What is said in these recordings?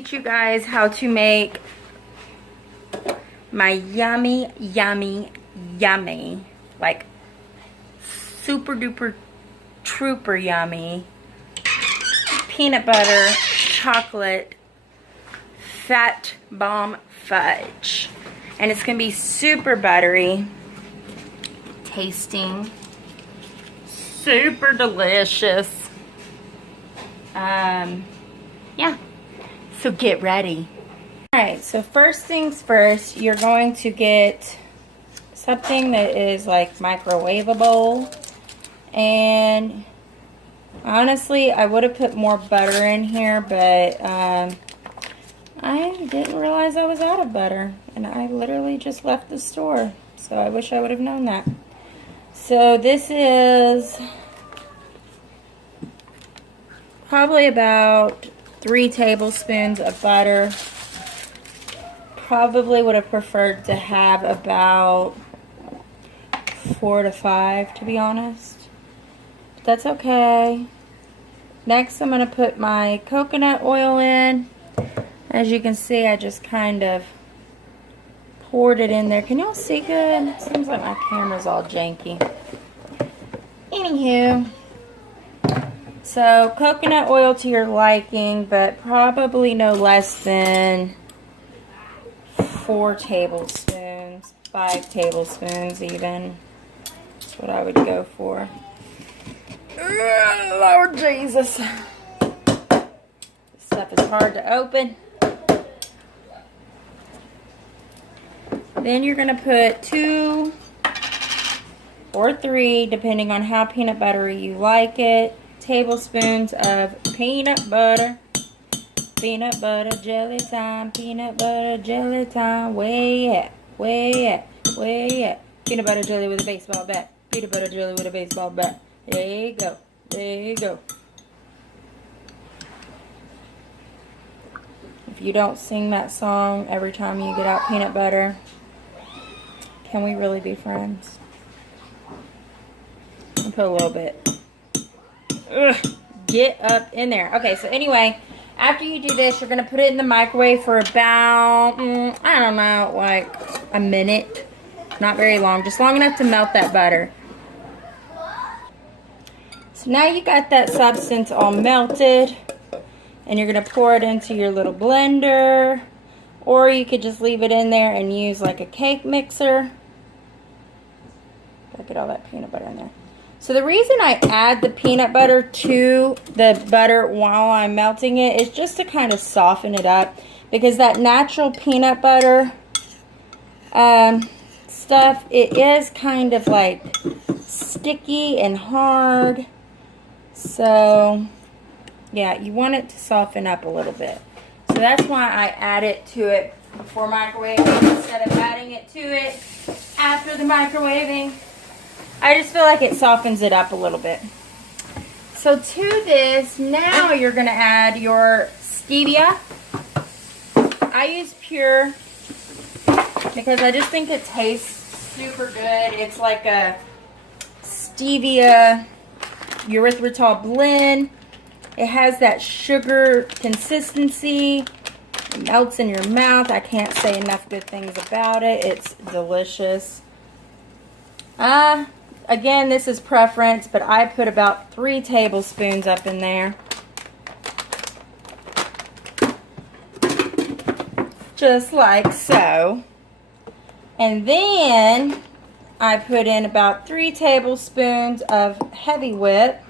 teach you guys how to make my yummy, yummy, yummy, like super duper trooper yummy peanut butter chocolate fat bomb fudge. And it's gonna be super buttery tasting, super delicious. Yeah, so get ready. Alright, so first things first, you're going to get something that is like microwavable. And honestly, I would have put more butter in here, but I didn't realize I was out of butter. And I literally just left the store. So I wish I would have known that. So this is probably about 3 tablespoons of butter. Probably would have preferred to have about 4 to 5, to be honest. But that's okay. Next, I'm going to put my coconut oil in. As you can see, I just kind of poured it in there. Can y'all see good? Seems like my camera's all janky. Anywho. So, coconut oil to your liking, but probably no less than 4 tablespoons, 5 tablespoons even. That's what I would go for. Lord Jesus. This stuff is hard to open. Then you're going to put 2 or 3, depending on how peanut buttery you like it, tablespoons of peanut butter. Peanut butter jelly time, peanut butter jelly time. Way at, way at, way at. Peanut butter jelly with a baseball bat. Peanut butter jelly with a baseball bat. There you go, there you go. If you don't sing that song every time you get out peanut butter, can we really be friends? I'll put a little bit. Ugh, get up in there. Okay, so anyway, after you do this, you're going to put it in the microwave for about, I don't know, like a minute. Not very long, just long enough to melt that butter. So now you got that substance all melted, and you're going to pour it into your little blender, or you could just leave it in there and use like a cake mixer. Look at all that peanut butter in there. So the reason I add the peanut butter to the butter while I'm melting it is just to kind of soften it up, because that natural peanut butter stuff, it is kind of like sticky and hard. So yeah, you want it to soften up a little bit. So that's why I add it to it before microwaving instead of adding it to it after the microwaving. I just feel like it softens it up a little bit. So to this, now you're going to add your stevia. I use pure because I just think it tastes super good. It's like a stevia erythritol blend. It has that sugar consistency. It melts in your mouth. I can't say enough good things about it. It's delicious. Again, this is preference, but I put about 3 tablespoons up in there. Just like so. And then I put in about 3 tablespoons of heavy whip.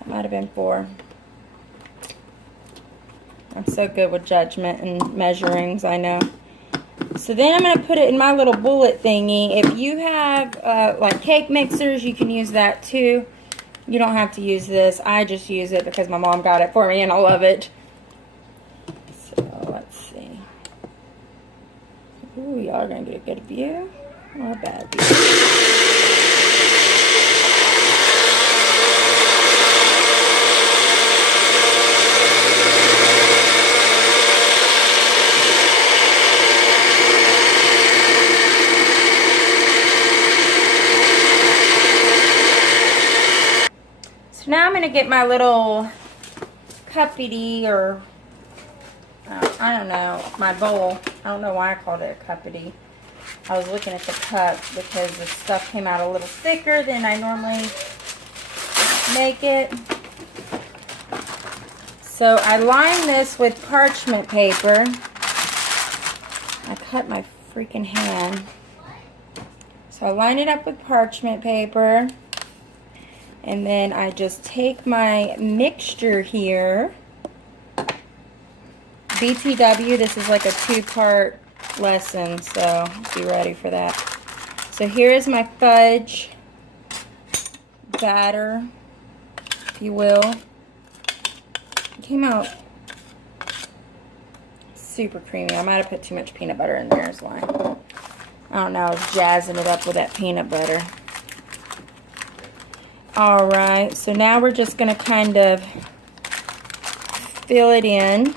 That might have been 4. I'm so good with judgment and measurings, I know. So then I'm going to put it in my little bullet thingy. If you have like cake mixers, you can use that too. You don't have to use this. I just use it because my mom got it for me and I love it. So let's see. Ooh, y'all are going to get a good view or a bad view. So now I'm going to get my little cuppity or I don't know, my bowl. I don't know why I called it a cuppity. I was looking at the cup because the stuff came out a little thicker than I normally make it. So I line this with parchment paper. I cut my freaking hand. So I line it up with parchment paper. And then I just take my mixture here. BTW, this is like a 2-part lesson, so be ready for that. So here is my fudge batter, if you will. It came out super creamy. I might have put too much peanut butter in there, is why. I don't know, I was jazzing it up with that peanut butter. Alright, so now we're just going to kind of fill it in.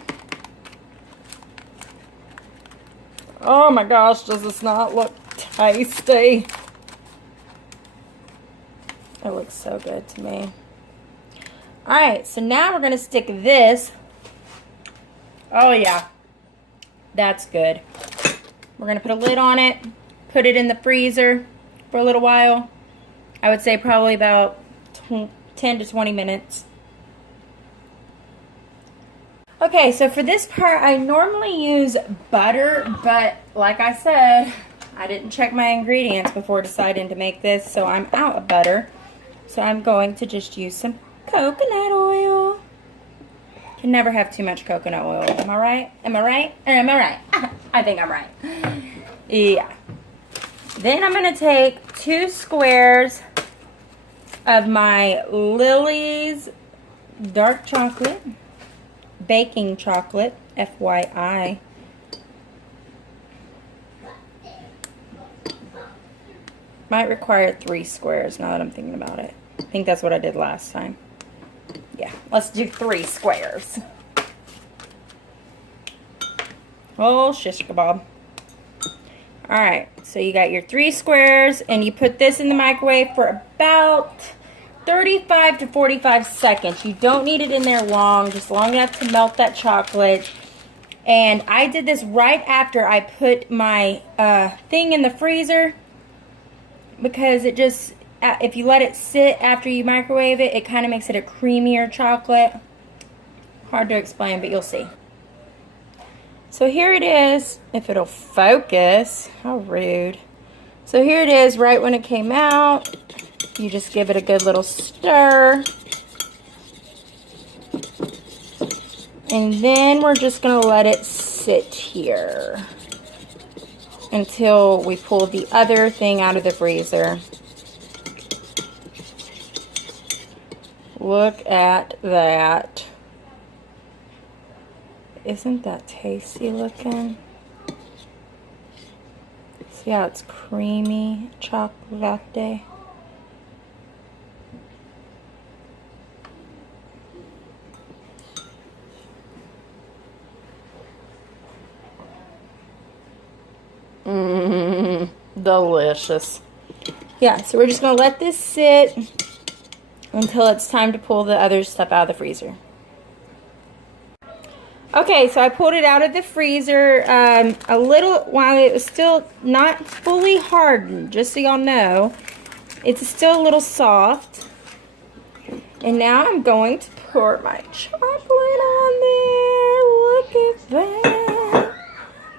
Oh my gosh, does this not look tasty? It looks so good to me. Alright, so now we're going to stick this. Oh yeah, that's good. We're going to put a lid on it, put it in the freezer for a little while. I would say probably about 10 to 20 minutes. Okay, so for this part, I normally use butter, but like I said, I didn't check my ingredients before deciding to make this, so I'm out of butter. So I'm going to just use some coconut oil. Can never have too much coconut oil. Am I right? Am I right? Am I right? I think I'm right. Yeah. Then I'm going to take 2 squares of my Lily's dark chocolate, baking chocolate, FYI. Might require 3 squares now that I'm thinking about it. I think that's what I did last time. Yeah, let's do 3 squares. Oh, shish kebab. Alright, so you got your 3 squares, and you put this in the microwave for about 35 to 45 seconds. You don't need it in there long, just long enough to melt that chocolate. And I did this right after I put my thing in the freezer, because it just, if you let it sit after you microwave it, it kind of makes it a creamier chocolate. Hard to explain, but you'll see. So here it is, if it'll focus. How rude. So here it is right when it came out. You just give it a good little stir. And then we're just going to let it sit here until we pull the other thing out of the freezer. Look at that. Isn't that tasty looking? See how it's creamy chocolate? Mmm, delicious. Yeah, so we're just going to let this sit until it's time to pull the other stuff out of the freezer. Okay, so I pulled it out of the freezer a little while it was still not fully hardened, just so y'all know. It's still a little soft. And now I'm going to pour my chocolate on there. Look at that.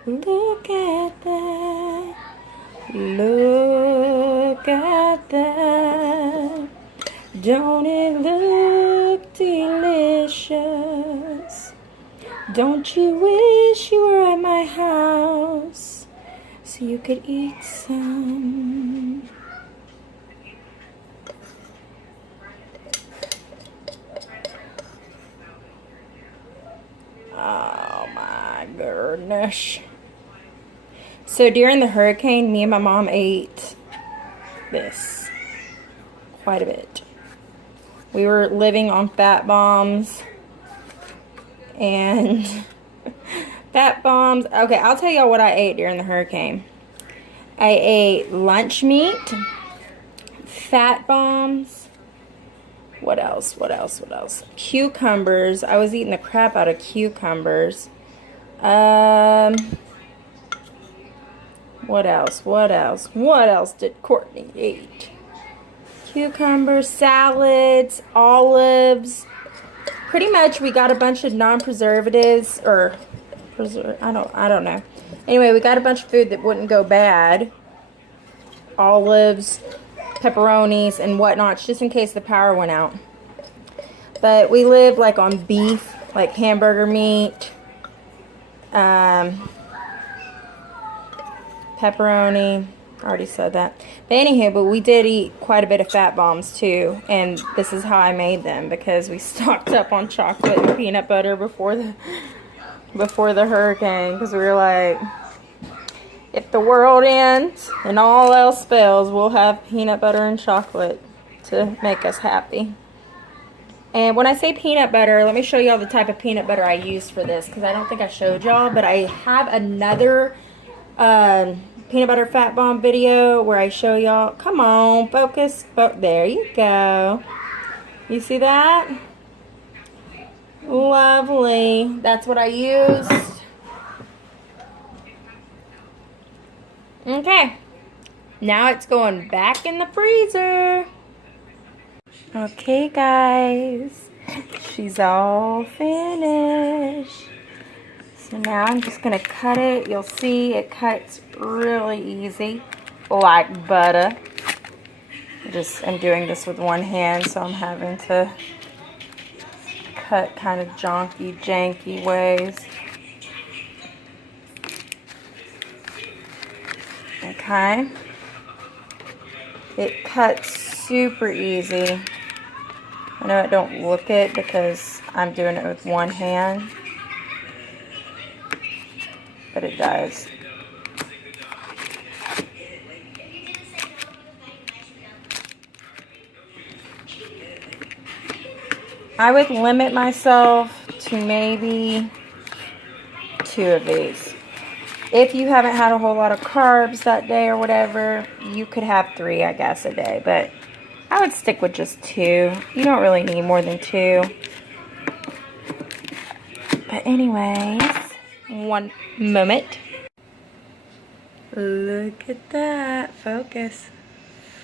Look at that. Look at that. Don't it look delicious? Don't you wish you were at my house so you could eat some? Oh my goodness. So during the hurricane, me and my mom ate this quite a bit. We were living on fat bombs. And fat bombs. Okay, I'll tell y'all what I ate during the hurricane. I ate lunch meat, fat bombs. What else? What else? What else? Cucumbers. I was eating the crap out of cucumbers. What else? What else? What else did Courtney eat? Cucumbers, salads, olives. Pretty much we got a bunch of non-preservatives or I don't know. Anyway, we got a bunch of food that wouldn't go bad. Olives, pepperonis, and whatnot, just in case the power went out. But we live like on beef, like hamburger meat, pepperoni. I already said that. But anywho, but we did eat quite a bit of fat bombs too, and this is how I made them, because we stocked up on chocolate and peanut butter before the hurricane, because we were like, if the world ends and all else fails, we'll have peanut butter and chocolate to make us happy. And when I say peanut butter, let me show y'all the type of peanut butter I used for this, because I don't think I showed y'all, but I have another peanut butter fat bomb video where I show y'all. Come on, focus. There you go. You see that? Lovely. That's what I used. Okay. Now it's going back in the freezer. Okay, guys. She's all finished. So now I'm just going to cut it. You'll see it cuts really easy, like butter. I'm doing this with one hand, so I'm having to cut kind of jonky, janky ways. Okay. It cuts super easy. I know it don't look it because I'm doing it with one hand, but it does. I would limit myself to maybe 2 of these. If you haven't had a whole lot of carbs that day or whatever, you could have 3, I guess, a day. But I would stick with just 2. You don't really need more than 2. But anyways, one moment. Look at that. Focus.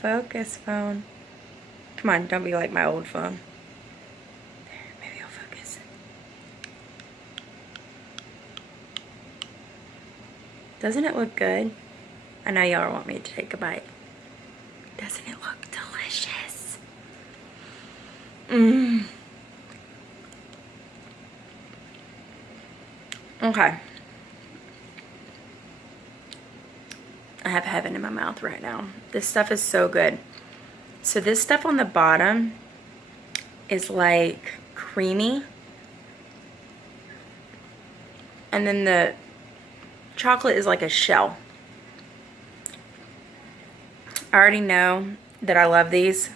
Focus, phone. Come on, don't be like my old phone. Doesn't it look good? I know y'all want me to take a bite. Doesn't it look delicious? Mmm. Okay. I have heaven in my mouth right now. This stuff is so good. So this stuff on the bottom is like creamy. And then the chocolate is like a shell. I already know that I love these.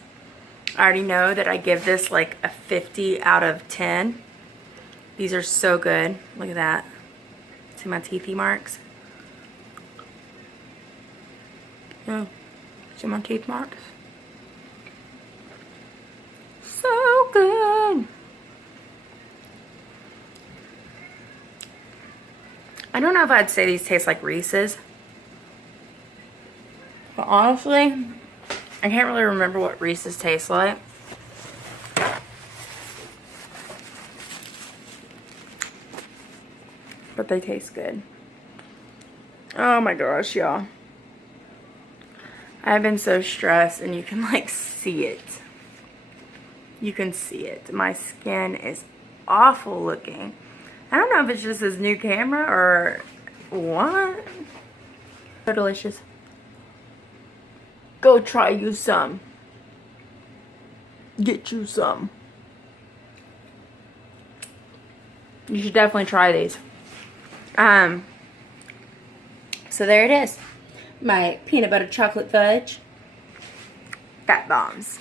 I already know that I give this like a 50 out of 10. These are so good. Look at that. See my teethy marks? Oh, see my teeth marks? So good. I don't know if I'd say these taste like Reese's. But honestly, I can't really remember what Reese's tastes like. But they taste good. Oh my gosh, y'all. I've been so stressed, and you can like see it. You can see it. My skin is awful looking. I don't know if it's just this new camera or what. So delicious. Go try you some. Get you some. You should definitely try these. So there it is. My peanut butter chocolate fudge fat bombs.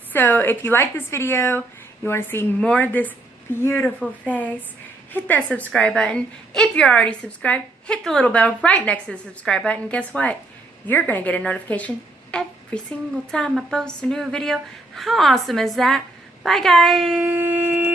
So if you like this video, you want to see more of this beautiful face, hit that subscribe button. If you're already subscribed, hit the little bell right next to the subscribe button. Guess what? You're going to get a notification every single time I post a new video. How awesome is that? Bye, guys.